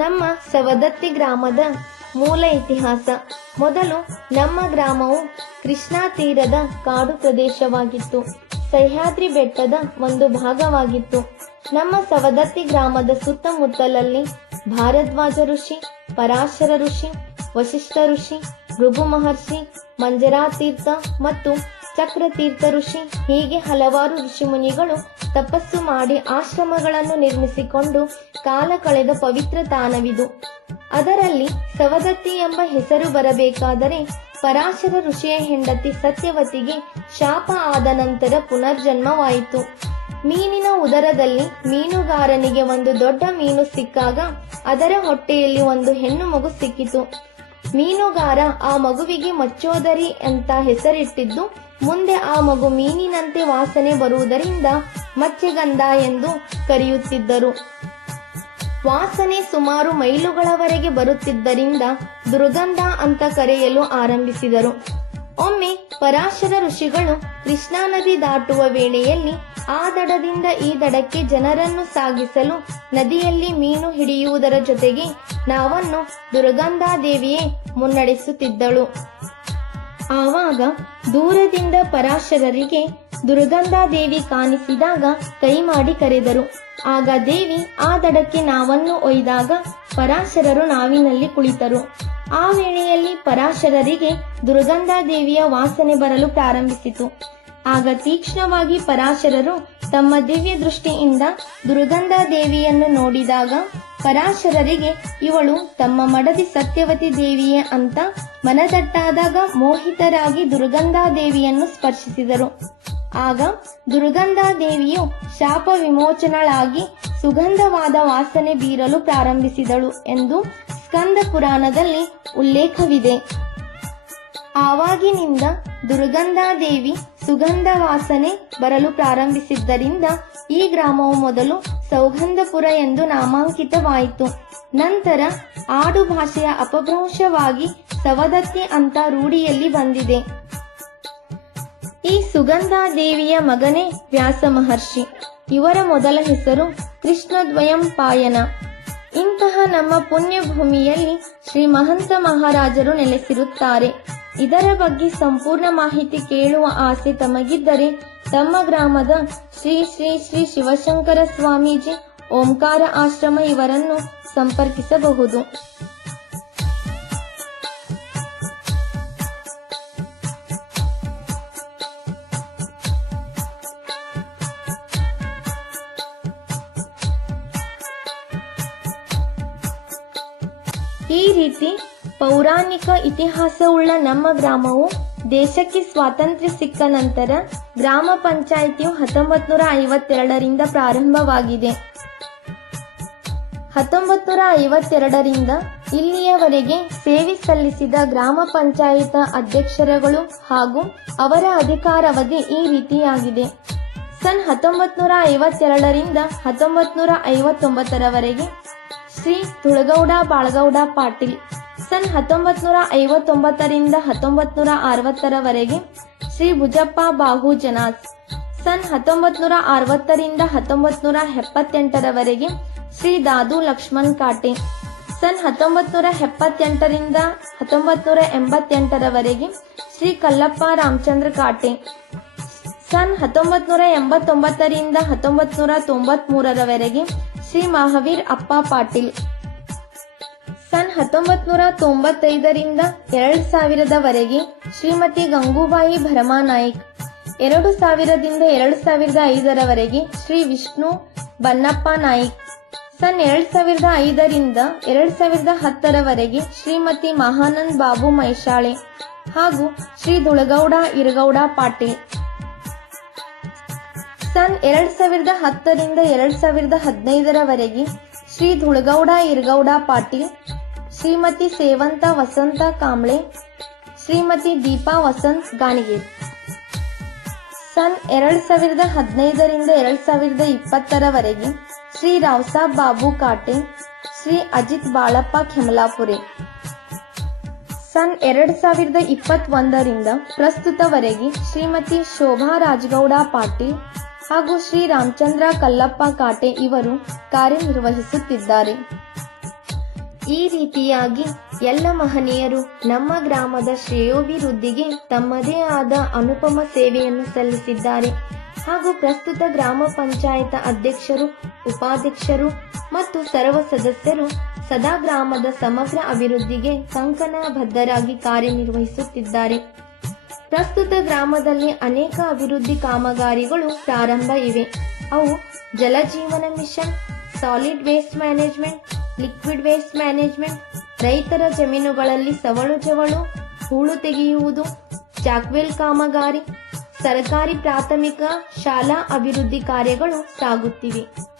ನಮ್ಮ ಸವದತ್ತಿ ಗ್ರಾಮದ ಮೂಲ ಇತಿಹಾಸ. ಮೊದಲು ನಮ್ಮ ಗ್ರಾಮವು ಕೃಷ್ಣಾ ತೀರದ ಕಾಡು ಪ್ರದೇಶವಾಗಿತ್ತು. ಸಹ್ಯಾದ್ರಿ ಬೆಟ್ಟದ ಒಂದು ಭಾಗವಾಗಿತ್ತು. ನಮ್ಮ ಸವದತ್ತಿ ಗ್ರಾಮದ ಸುತ್ತಮುತ್ತಲಲ್ಲಿ ಭಾರದ್ವಾಜ ಋಷಿ, ಪರಾಶರ ಋಷಿ, ವಶಿಷ್ಠ ಋಷಿ, ಭೃಗು ಮಹರ್ಷಿ, ಮಂಜರಾತೀರ್ಥ ಮತ್ತು ಚಕ್ರತೀರ್ಥ ಋಷಿ ಹೀಗೆ ಹಲವಾರು ಋಷಿಮುನಿಗಳು ತಪಸ್ಸು ಮಾಡಿ ಆಶ್ರಮಗಳನ್ನು ನಿರ್ಮಿಸಿಕೊಂಡು ಕಾಲ ಕಳೆದ ಪವಿತ್ರ ತಾಣವಿದು. ಅದರಲ್ಲಿ ಸವದತ್ತಿ ಎಂಬ ಹೆಸರು ಬರಬೇಕಾದರೆ ಪರಾಶರ ಋಷಿಯ ಹೆಂಡತಿ ಸತ್ಯವತಿಗೆ ಶಾಪ ಆದ ನಂತರ ಪುನರ್ಜನ್ಮವಾಯಿತು. ಮೀನಿನ ಉದರದಲ್ಲಿ ಮೀನುಗಾರನಿಗೆ ಒಂದು ದೊಡ್ಡ ಮೀನು ಸಿಕ್ಕಾಗ ಅದರ ಹೊಟ್ಟೆಯಲ್ಲಿ ಒಂದು ಹೆಣ್ಣು ಮಗು ಸಿಕ್ಕಿತು. ಮೀನುಗಾರ ಆ ಮಗುವಿಗೆ ಮಚ್ಚೋದರಿ ಅಂತ ಹೆಸರಿಟ್ಟಿದ್ದು, ಮುಂದೆ ಆ ಮಗು ಮೀನಿನಂತೆ ವಾಸನೆ ಬರುವುದರಿಂದ ಮಚ್ಚೆಗಂಧ ಎಂದು ಕರೆಯುತ್ತಿದ್ದರು. ವಾಸನೆ ಸುಮಾರು ಮೈಲುಗಳವರೆಗೆ ಬರುತ್ತಿದ್ದರಿಂದ ದುರ್ಗಂಧ ಅಂತ ಕರೆಯಲು ಆರಂಭಿಸಿದರು. ಒಮ್ಮೆ ಪರಾಶರ ಋಷಿಗಳು ಕೃಷ್ಣಾ ನದಿ ದಾಟುವ ವೇಳೆಯಲ್ಲಿ ಆ ದಡದಿಂದ ಈ ದಡಕ್ಕೆ ಜನರನ್ನು ಸಾಗಿಸಲು ನದಿಯಲ್ಲಿ ಮೀನು ಹಿಡಿಯುವುದರ ಜೊತೆಗೆ ನಾವನ್ನು ದುರ್ಗಂಧಾದೇವಿಯೇ ಮುನ್ನಡೆಸುತ್ತಿದ್ದಳು. ಆವಾಗ ದೂರದಿಂದ ಪರಾಶರರಿಗೆ ದುರ್ಗಂಧಾದೇವಿ ಕಾಣಿಸಿದಾಗ ಕೈ ಮಾಡಿ ಕರೆದರು. ಆಗ ದೇವಿ ಆ ದಡಕ್ಕೆ ನಾವನ್ನು ಒಯ್ದಾಗ ಪರಾಶರರು ನಾವಿನಲ್ಲಿ ಕುಳಿತರು. ಆ ವೇಳೆಯಲ್ಲಿ ಪರಾಶರರಿಗೆ ದುರ್ಗಂಧಾದೇವಿಯ ವಾಸನೆ ಬರಲು ಪ್ರಾರಂಭಿಸಿತು. ಆಗ ತೀಕ್ಷ್ಣವಾಗಿ ಪರಾಶರರು ತಮ್ಮ ದಿವ್ಯ ದೃಷ್ಟಿಯಿಂದ ದುರ್ಗಂಧಾದೇವಿಯನ್ನು ನೋಡಿದಾಗ ಪರಾಶರರಿಗೆ ಇವಳು ತಮ್ಮ ಮಡದಿ ಸತ್ಯವತಿ ದೇವಿಯೇ ಅಂತ ಮನದಟ್ಟಾದಾಗ ಮೋಹಿತರಾಗಿ ದುರ್ಗಂಧಾದೇವಿಯನ್ನು ಸ್ಪರ್ಶಿಸಿದರು. ಆಗ ದುರ್ಗಂಧಾದೇವಿಯು ಶಾಪ ವಿಮೋಚನಳಾಗಿ ಸುಗಂಧವಾದ ವಾಸನೆ ಬೀರಲು ಪ್ರಾರಂಭಿಸಿದಳು ಎಂದು ಸ್ಕಂದ ಪುರಾಣದಲ್ಲಿ ಉಲ್ಲೇಖವಿದೆ. ಆವಾಗಿನಿಂದ ದುರ್ಗಂಧಾದೇವಿ ಸುಗಂಧ ವಾಸನೆ ಬರಲು ಪ್ರಾರಂಭಿಸಿದ್ದರಿಂದ ಈ ಗ್ರಾಮವು ಮೊದಲು ಸೌಗಂಧಪುರ ಎಂದು ನಾಮಾಂಕಿತವಾಯಿತು. ನಂತರ ಆಡು ಭಾಷೆಯ ಅಪಭ್ರಂಶವಾಗಿ ಸವದತ್ತಿ ಅಂತ ರೂಢಿಯಲ್ಲಿ ಬಂದಿದೆ. ಈ ಸುಗಂಧಾದೇವಿಯ ಮಗನೇ ವ್ಯಾಸ ಮಹರ್ಷಿ. ಇವರ ಮೊದಲ ಹೆಸರು ಕೃಷ್ಣದ್ವಯಂ ಪಾಯನ. ಇಂತಹ ನಮ್ಮ ಪುಣ್ಯ ಭೂಮಿಯಲ್ಲಿ ಶ್ರೀ ಮಹಂತ ಮಹಾರಾಜರು ನೆಲೆಸಿರುತ್ತಾರೆ. ಇದರ ಬಗ್ಗೆ ಸಂಪೂರ್ಣ ಮಾಹಿತಿ ಕೇಳುವ ಆಸೆ ತಮಗಿದ್ದರೆ ತಮ್ಮ ಗ್ರಾಮದ ಶ್ರೀ ಶ್ರೀ ಶ್ರೀ ಶಿವಶಂಕರ ಸ್ವಾಮೀಜಿ ಓಂಕಾರ ಆಶ್ರಮ ಇವರನ್ನು ಸಂಪರ್ಕಿಸಬಹುದು. ಈ ರೀತಿ ಪೌರಾಣಿಕ ಇತಿಹಾಸವುಳ್ಳ ನಮ್ಮ ಗ್ರಾಮವು ದೇಶಕ್ಕೆ ಸ್ವಾತಂತ್ರ್ಯ ಸಿಕ್ಕ ನಂತರ ಗ್ರಾಮ ಪಂಚಾಯಿತಿಯು 1952ರಿಂದ ಪ್ರಾರಂಭವಾಗಿದೆ. 1952ರಿಂದ ಇಲ್ಲಿಯವರೆಗೆ ಸೇವೆ ಸಲ್ಲಿಸಿದ ಗ್ರಾಮ ಪಂಚಾಯತ ಅಧ್ಯಕ್ಷರುಗಳು ಹಾಗೂ ಅವರ ಅಧಿಕಾರಾವಧಿ ಈ ರೀತಿಯಾಗಿದೆ. ಸನ್ 1952ರಿಂದ 1959ರವರೆಗೆ ಶ್ರೀ ತುಳಗೌಡ ಬಾಳಗೌಡ ಪಾಟೀಲ್. ಸನ್ 1959ರಿಂದ 1960ರವರೆಗೆ ಶ್ರೀ ಭುಜಪ್ಪ ಬಾಹು ಜನಾಸ್. ಸನ್ 1960ರಿಂದ 1978ರವರೆಗೆ ಶ್ರೀ ದಾದು ಲಕ್ಷ್ಮಣ್ ಕಾಟೆ. ಸನ್ 1978ರಿಂದ 1988ರವರೆಗೆ ಶ್ರೀ ಕಲ್ಲಪ್ಪ ರಾಮಚಂದ್ರ ಕಾಟೆ. ಸನ್ 1989ರಿಂದ 1993ರವರೆಗೆ ಶ್ರೀ ಮಹಾವೀರ್ ಅಪ್ಪ ಪಾಟೀಲ್. ಸನ್ 1995ರಿಂದ 2000ರವರೆಗೆ ಶ್ರೀಮತಿ ಗಂಗೂಬಾಯಿ ಭರಮಾನಾಯ್ಕ್. 2000ದಿಂದ 2005ರವರೆಗೆ ಶ್ರೀ ವಿಷ್ಣು ಬನ್ನಪ್ಪ ನಾಯ್ಕ್. ಸನ್ 2005ರಿಂದ 2010ರವರೆಗೆ ಶ್ರೀಮತಿ ಮಹಾನಂದ್ ಬಾಬು ಮೈಶಾಳೆ ಹಾಗೂ ಶ್ರೀ ದುಳಗೌಡ ಇರಗೌಡ ಪಾಟೀಲ್. ಸನ್ 2010ರಿಂದ 2015ರವರೆಗೆ ಶ್ರೀ ಧುಳಗೌಡ ಇರಗೌಡ ಪಾಟೀಲ್, ಶ್ರೀಮತಿ ಸೇವಂತ ವಸಂತ ಕಾಂಬ್ಳೆ, ಶ್ರೀಮತಿ ದೀಪಾ ವಸಂತ್ ಗಾಣಿಗೇರ್. ಸನ್ 2015ರಿಂದ 2020ರವರೆಗೆ ಶ್ರೀ ರಾವ್ಸಾಬ್ ಬಾಬು ಕಾಟೆ, ಶ್ರೀ ಅಜಿತ್ ಬಾಳಪ್ಪ ಖೆಮಲಾಪುರೆ. ಸನ್ 2021ರಿಂದ ಪ್ರಸ್ತುತವರೆಗೆ ಶ್ರೀಮತಿ ಶೋಭಾ ರಾಜಗೌಡ ಪಾಟೀಲ್ ಹಾಗೂ ಶ್ರೀ ರಾಮಚಂದ್ರ ಕಲ್ಲಪ್ಪ ಕಾಟೆ ಇವರು ಕಾರ್ಯನಿರ್ವಹಿಸುತ್ತಿದ್ದಾರೆ. ಈ ರೀತಿಯಾಗಿ ಎಲ್ಲ ಮಹನೀಯರು ನಮ್ಮ ಗ್ರಾಮದ ಶ್ರೇಯೋಭಿವೃದ್ಧಿಗೆ ತಮ್ಮದೇ ಆದ ಅನುಪಮ ಸೇವೆಯನ್ನು ಸಲ್ಲಿಸಿದ್ದಾರೆ ಹಾಗೂ ಪ್ರಸ್ತುತ ಗ್ರಾಮ ಪಂಚಾಯತ್ ಅಧ್ಯಕ್ಷರು, ಉಪಾಧ್ಯಕ್ಷರು ಮತ್ತು ಸರ್ವ ಸದಸ್ಯರು ಸದಾ ಗ್ರಾಮದ ಸಮಗ್ರ ಅಭಿವೃದ್ಧಿಗೆ ಕಂಕಣಬದ್ಧರಾಗಿ ಕಾರ್ಯನಿರ್ವಹಿಸುತ್ತಿದ್ದಾರೆ. ಪ್ರಸ್ತುತ ಗ್ರಾಮದಲ್ಲಿ ಅನೇಕ ಅಭಿವೃದ್ಧಿ ಕಾಮಗಾರಿಗಳು ಪ್ರಾರಂಭ ಇವೆ. ಅವು Jal Jeevan mission, solid waste management, liquid waste management, ರೈತರ ಜಮೀನುಗಳಲ್ಲಿ ಸವಳು ಜವಳು ಹೂಳು ತೆಗೆಯುವುದು, ಜಾಕ್ವೆಲ್ ಕಾಮಗಾರಿ, ಸರ್ಕಾರಿ ಪ್ರಾಥಮಿಕ ಶಾಲಾ ಅಭಿವೃದ್ಧಿ ಕಾರ್ಯಗಳು ಸಾಗುತ್ತಿವೆ.